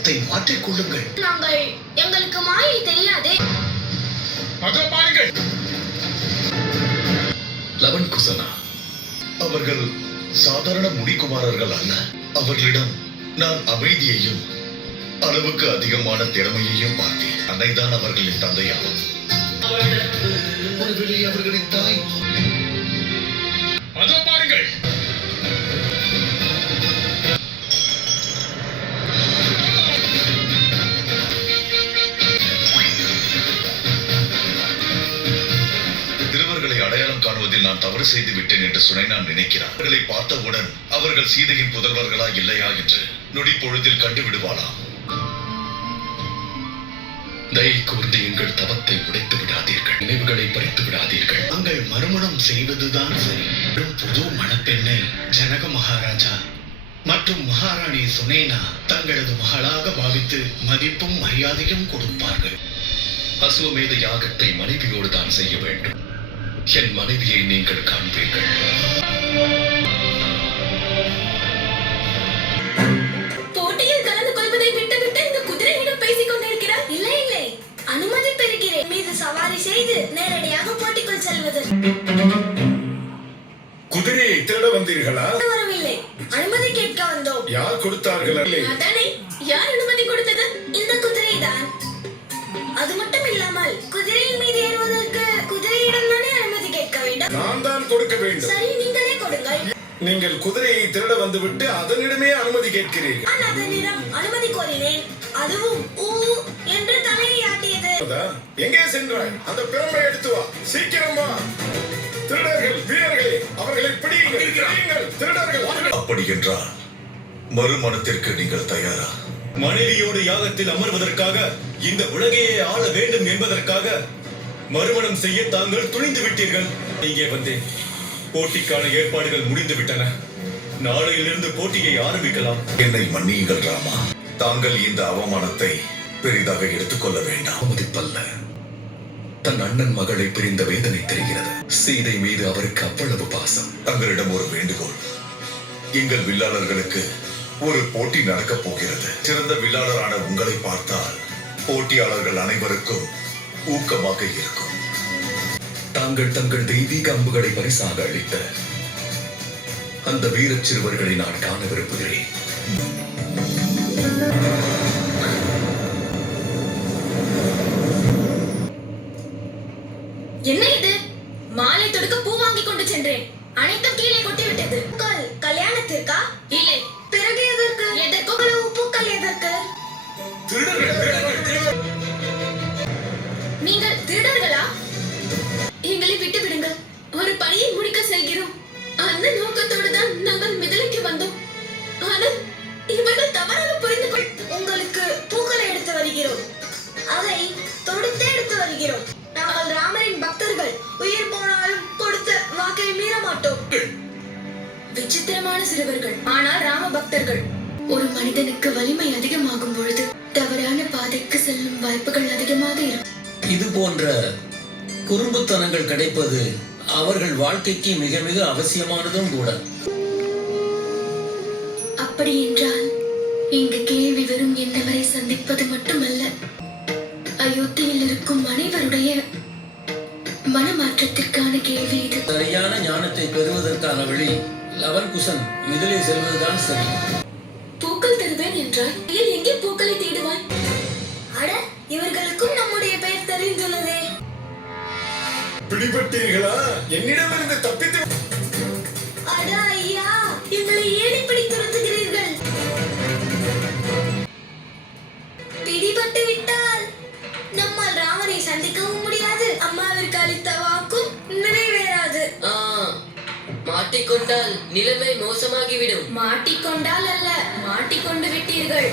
மாயத்தை மாற்றிக் கொள்ளுங்கள். நாங்கள் எங்களுக்கு மாயை தெரியாதே. அதோ பாருங்கள். லவன் குசனா, அவர்கள் சாதாரண முடிக்குமாரர்கள் அல்ல. அவர்களிடம் நான் அமைதியையும் அளவுக்கு அதிகமான திறமையையும் பார்த்தேன். அன்னைதான் அவர்களின் தந்தையாகும். ஒருவேளை அவர்களின் தாய். அதோ பாருங்கள். திருவர்களை அடையாளம் காணுவதில் நான் தவறு செய்து விட்டேன் என்று சுனைனான் நினைக்கிறார். அவர்களை பார்த்தவுடன் அவர்கள் சீதையின் புதல்வர்களா இல்லையா என்று நொடி பொழுதில் கண்டுவிடுவாளாம். தயை கூர்ந்து எங்கள் தவத்தை உடைத்து விடாதீர்கள், நினைவுகளை பறித்து விடாதீர்கள். நாங்கள் மறுமணம் செய்வதுதான் சரி. புது மணப்பெண்ணை ஜனக மகாராஜா மற்றும் மகாராணி சுனேனா தங்களது மகளாக பாவித்து மதிப்பும் மரியாதையும் கொடுப்பார்கள். அசுவமேத யாகத்தை மனைவியோடு தான் செய்ய வேண்டும். என் மனைவியை நீங்கள் காண்பீர்கள். போட்டியில் கலந்து கொள்வதை விட்டுவிட்டு இந்த குதிரையிடம் பேசிக் கொண்டிருக்கிறார். இல்லை இல்லை, அனுமதி பெறுகிறேன். மீது சவாரி செய்து நேரடியாக போட்டிக்குள் செல்வது. குதிரையை திருட வந்தீர்களா? வரவில்லை, அனுமதி கேட்க வந்தோம். யார் கொடுத்தார்கள்? அதானே, யார் அனுமதி கொடுத்தது? இந்த குதிரை தான். அது மட்டும் இல்லாமல் குதிரையின் மீது ஏறுவதற்கு குதிரையிடம் தானே அனுமதி கேட்க வேண்டும். நான் தான் கொடுக்க வேண்டும். சரி, நீங்களே கொடுங்கள். நீங்கள் குதிரையை திருட வந்துவிட்டு அதனிடமே அனுமதி கேட்கிறீர்கள். நான் அதனிடம் அனுமதி கோரினேன். அதுவும் ஊ என்று தலையை ஆட்டியது. எங்கே சென்றாய்? அந்த பிரம்பை எடுத்து வா, சீக்கிரம் வா. திருடர்கள், வீரர்களே, அவர்களை பிடியுங்கள். திருடர்கள். அப்படி என்றால் மறுமணத்திற்கு நீங்கள் தயாரா? மனைவியோடு யாகத்தில் அமர்வதற்காக, இந்த உலகையே ஆள வேண்டும் என்பதற்காக மறுமணம் செய்ய தாங்கள் துணிந்து விட்டீர்கள். இங்கே வந்தேன். போட்டிக்கான ஏற்பாடுகள் முடிந்து விட்டன. நாளையிலிருந்து போட்டியை ஆரம்பிக்கலாம். என்னை மன்னியுங்கள் ராமா. தாங்கள் இந்த அவமானத்தை பெரிதாக எடுத்துக்கொள்ள வேண்டாம். மதிப்பல்ல, தன் அண்ணன் மகளை பிரிந்த வேதனை தெரிகிறது. சீதை மீது அவருக்கு அவ்வளவு பாசம். தங்களிடம் ஒரு வேண்டுகோள். எங்கள் வில்லாளர்களுக்கு ஒரு போட்டி நடக்கப் போகிறது. சிறந்த வில்லாளரான உங்களை பார்த்தால் போட்டியாளர்கள் அனைவருக்கும் ஊக்கமாக இருக்கும். தாங்கள் தங்கள் தெய்வீக அம்புகளை பரிசாக அளித்த அந்த வீரச் சிறுவர்களை நான் காண விரும்புகிறேன். என்ன இது? மாலை தொடுக்க பூ வாங்கி கொண்டு சென்றேன். அனைத்தும் கீழே கொட்டிவிட்டது. கல்யாணத்திற்கா? இல்லை. பிறகு எதற்கு? எதற்கு பூக்கள் எதற்கு? நீங்கள் திருடர்களா? எங்களை விட்டு விடுங்கள். ஒரு பணியை முடிக்க செல்கிறோம். அந்த நோக்கத்தோடு தான் நாங்கள் மிதலைக்கு வந்தோம். ஆனால் இவர்கள் தவறாக புரிந்து கொள். உங்களுக்கு பூக்களை எடுத்து வருகிறோம். அதை தொடுத்தே எடுத்து வருகிறோம். நாங்கள் ராமரின் பக்தர்கள். உயிர் போனாலும் கொடுத்த வாக்கை மீற மாட்டோம். விசித்திரமான சிறுவர்கள், ஆனால் ராம பக்தர்கள். ஒரு மனிதனுக்கு வலிமை அதிகமாகும் பொழுது தவறான பாதைக்கு செல்லும் வாய்ப்புகள் அதிகமாக இருக்கும். இது போன்ற குறும்புத்தனங்கள் கிடைப்பது அவர்கள் வாழ்க்கைக்கு மிக மிக அவசியமானதும் கூட. அப்படி என்றால் இங்கு கேள்வி வெறும் என்னவரை சந்திப்பது மட்டுமல்ல, அயோத்தியில் இருக்கும் அனைவருடைய மனமாற்றத்திற்கான கேள்வி இது. சரியான ஞானத்தை பெறுவதற்கான வழி லவன் குசன் மிதிலை செல்வதுதான் சரி. பூக்கள் தருவேன் என்றால் எங்கே பூக்களை தேடுவாய்? அட, இவர்களுக்கும் நம்முடைய பெயர் தெரிந்துள்ளதே. பிடிபட்டீர்களா? என்னிடமிருந்து தப்பித்து. அட ஐயா, எங்களை ஏன் இப்படி துரத்துகிறீர்கள்? பிடிபட்டு விட்டால் நம்மால் ராமரை சந்திக்கவும் முடியாது. அம்மாவிற்கு அளித்த வாக்கும் நிறைவேறாது. மாட்டிக்கொண்டால் நிலைமை மோசமாகிவிடும். மாட்டிக்கொண்டால் அல்ல, மாட்டிக்கொண்டு விட்டீர்கள்.